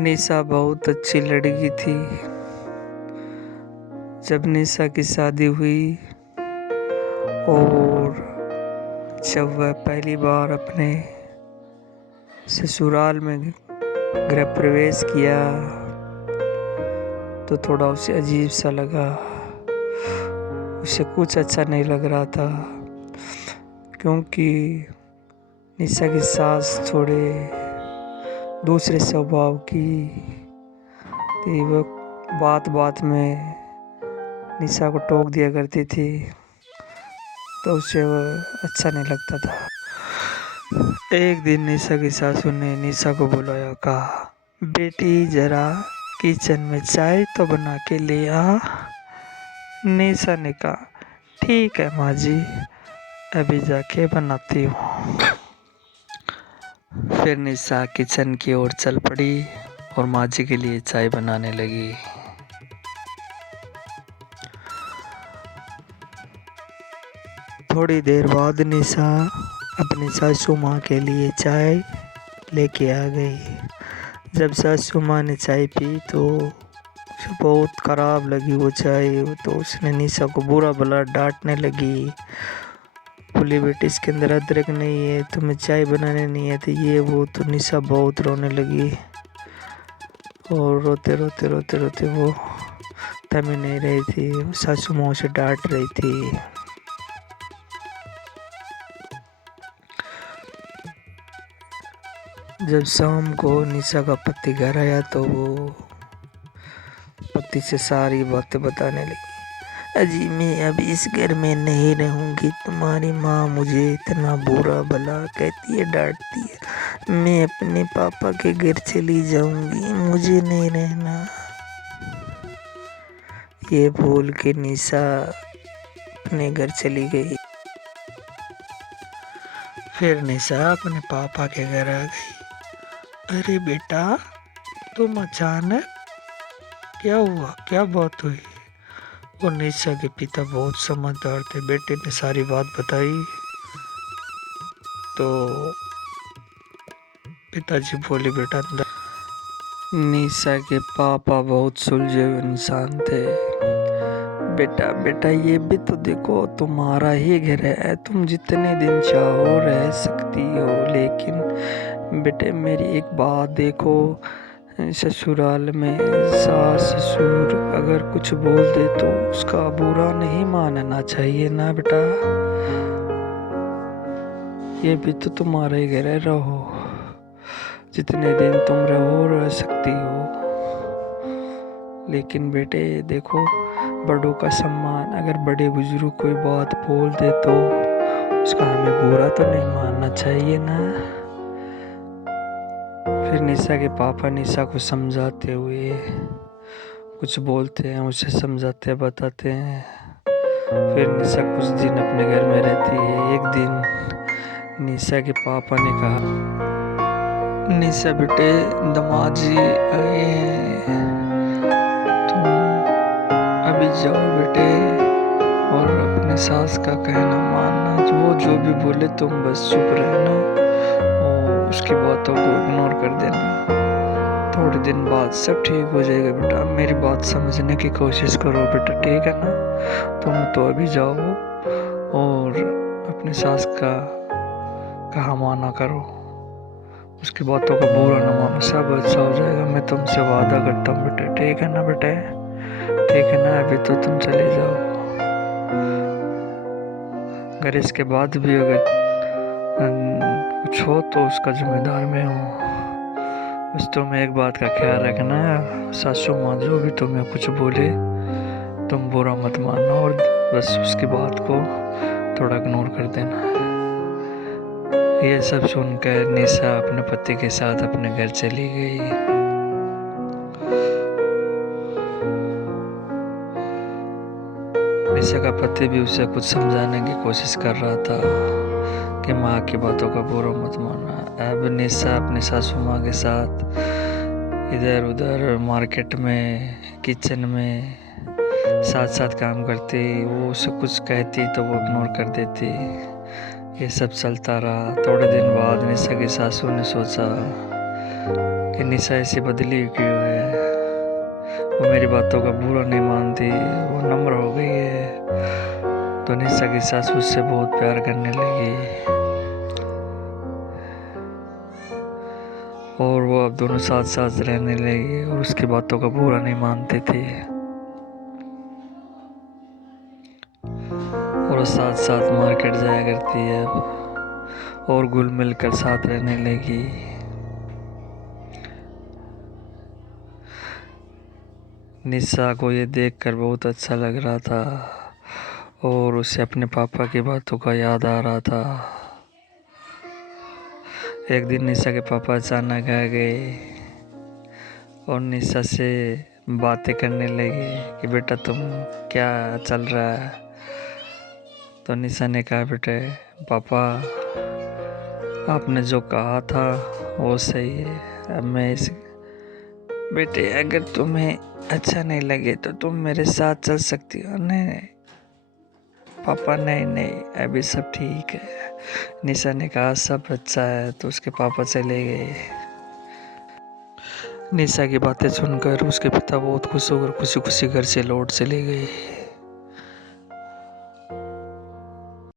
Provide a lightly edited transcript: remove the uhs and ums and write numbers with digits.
निशा बहुत अच्छी लड़की थी। जब निशा की शादी हुई और जब वह पहली बार अपने ससुराल में गृह प्रवेश किया तो थोड़ा उसे अजीब सा लगा। उसे कुछ अच्छा नहीं लग रहा था क्योंकि निशा की सास थोड़े दूसरे स्वभाव की थी। वह बात बात में निशा को टोक दिया करती थी तो उसे वह अच्छा नहीं लगता था। एक दिन निशा की सासू ने निशा को बुलाया, कहा, बेटी जरा किचन में चाय तो बना के ले आ। निशा ने कहा, ठीक है माँ जी, अभी जाके बनाती हूँ। फिर निशा किचन की ओर चल पड़ी और माँ जी के लिए चाय बनाने लगी। थोड़ी देर बाद निशा अपनी सासू माँ के लिए चाय लेके आ गई। जब सासू माँ ने चाय पी तो उसे बहुत ख़राब लगी वो चाय। तो उसने निशा को बुरा भला डांटने लगी, बोली, बेटी इसके अंदर अदरक नहीं है, तुम्हें चाय बनाने नहीं आती, ये वो। तो निशा बहुत रोने लगी और रोते रोते रोते रोते वो थम नहीं रही थी। सासू माँ उसे डांट रही थी। जब शाम को निशा का पति घर आया तो वो पति से सारी बातें बताने लगी। अजी मैं अब इस घर में नहीं रहूंगी, तुम्हारी माँ मुझे इतना बुरा भला कहती है, डांटती है। मैं अपने पापा के घर चली जाऊंगी, मुझे नहीं रहना। ये बोल के निशा अपने घर चली गई। फिर निशा अपने पापा के घर आ गई। अरे बेटा, तुम अचानक, क्या हुआ, क्या बात हुई? और निशा के पिता बहुत समझदार थे। बेटे ने सारी बात बताई तो पिताजी बोले, बेटा अंदर। निशा के पापा बहुत सुलझे हुए इंसान थे। बेटा बेटा ये भी तो देखो, तुम्हारा ही घर है, तुम जितने दिन चाहो रह सकती हो, लेकिन बेटे मेरी एक बात देखो, ससुराल में सास ससुर अगर कुछ बोल दे तो उसका बुरा नहीं मानना चाहिए ना बेटा। ये भी तो तुम्हारा ही घर है, रहो, जितने दिन तुम रह सकती हो। लेकिन बेटे देखो, बड़ों का सम्मान, अगर बड़े बुजुर्ग कोई बात बोल दे तो उसका हमें बुरा तो नहीं मानना चाहिए ना। फिर निशा के पापा निशा को समझाते हुए कुछ बोलते हैं, उसे समझाते बताते हैं। फिर निशा कुछ दिन अपने घर में रहती है। एक दिन निशा के पापा ने कहा, निशा बेटे, दामाद जी आए हैं, तुम अभी जाओ बेटे और अपने सास का कहना मानना, वो जो भी बोले तुम बस चुप रहना और उसकी बातों को इग्नोर कर देना। थोड़े दिन बाद सब ठीक हो जाएगा बेटा, मेरी बात समझने की कोशिश करो बेटा, ठीक है ना। तुम तो अभी जाओ और अपने सास का कहा माना करो, उसकी बातों का बुरा न मानो, सब अच्छा हो जाएगा, मैं तुमसे वादा करता हूँ बेटे, ठीक है ना बेटे, ठीक है ना। अभी तो तुम चले जाओ। अगर इसके बाद भी अगर कुछ हो तो उसका जिम्मेदार मैं हूँ। बस तुम्हें एक बात का ख्याल रखना है, सासू माँ जो भी तुम्हें कुछ बोले तुम बुरा मत मानना और बस उसकी बात को थोड़ा इग्नोर कर देना। ये सब सुनकर निशा अपने पति के साथ अपने घर चली गई। निशा का पति भी उसे कुछ समझाने की कोशिश कर रहा था कि माँ की बातों का बुरा मत मानना। अब निशा अपनी सासू माँ के साथ इधर उधर मार्केट में, किचन में साथ साथ काम करती। वो उसे कुछ कहती तो वो इग्नोर कर देती। ये सब चलता रहा। थोड़े दिन बाद निशा की सासू ने सोचा कि निशा ऐसी बदली क्यों है, वो मेरी बातों का बुरा नहीं मानती, वो नम्र हो गई है। तो निशा की सास उससे बहुत प्यार करने लगी और वो अब दोनों साथ साथ रहने लगे और उसकी बातों का बुरा नहीं मानते थे और साथ साथ मार्केट जाया करती है अब और घुल मिल कर साथ रहने लगी। निशा को ये देखकर बहुत अच्छा लग रहा था और उसे अपने पापा की बातों का याद आ रहा था। एक दिन निशा के पापा अचानक आ गए और निशा से बातें करने लगे कि बेटा तुम क्या चल रहा है। तो निशा ने कहा बेटे पापा आपने जो कहा था वो सही है, अब मैं इस बेटे अगर तुम्हें अच्छा नहीं लगे तो तुम मेरे साथ चल सकती हो। नहीं पापा नहीं अभी सब ठीक है। निशा ने कहा सब अच्छा है। तो उसके पापा चले गए। निशा की बातें सुनकर उसके पिता बहुत खुश होकर खुशी खुशी घर से लौट चले गए।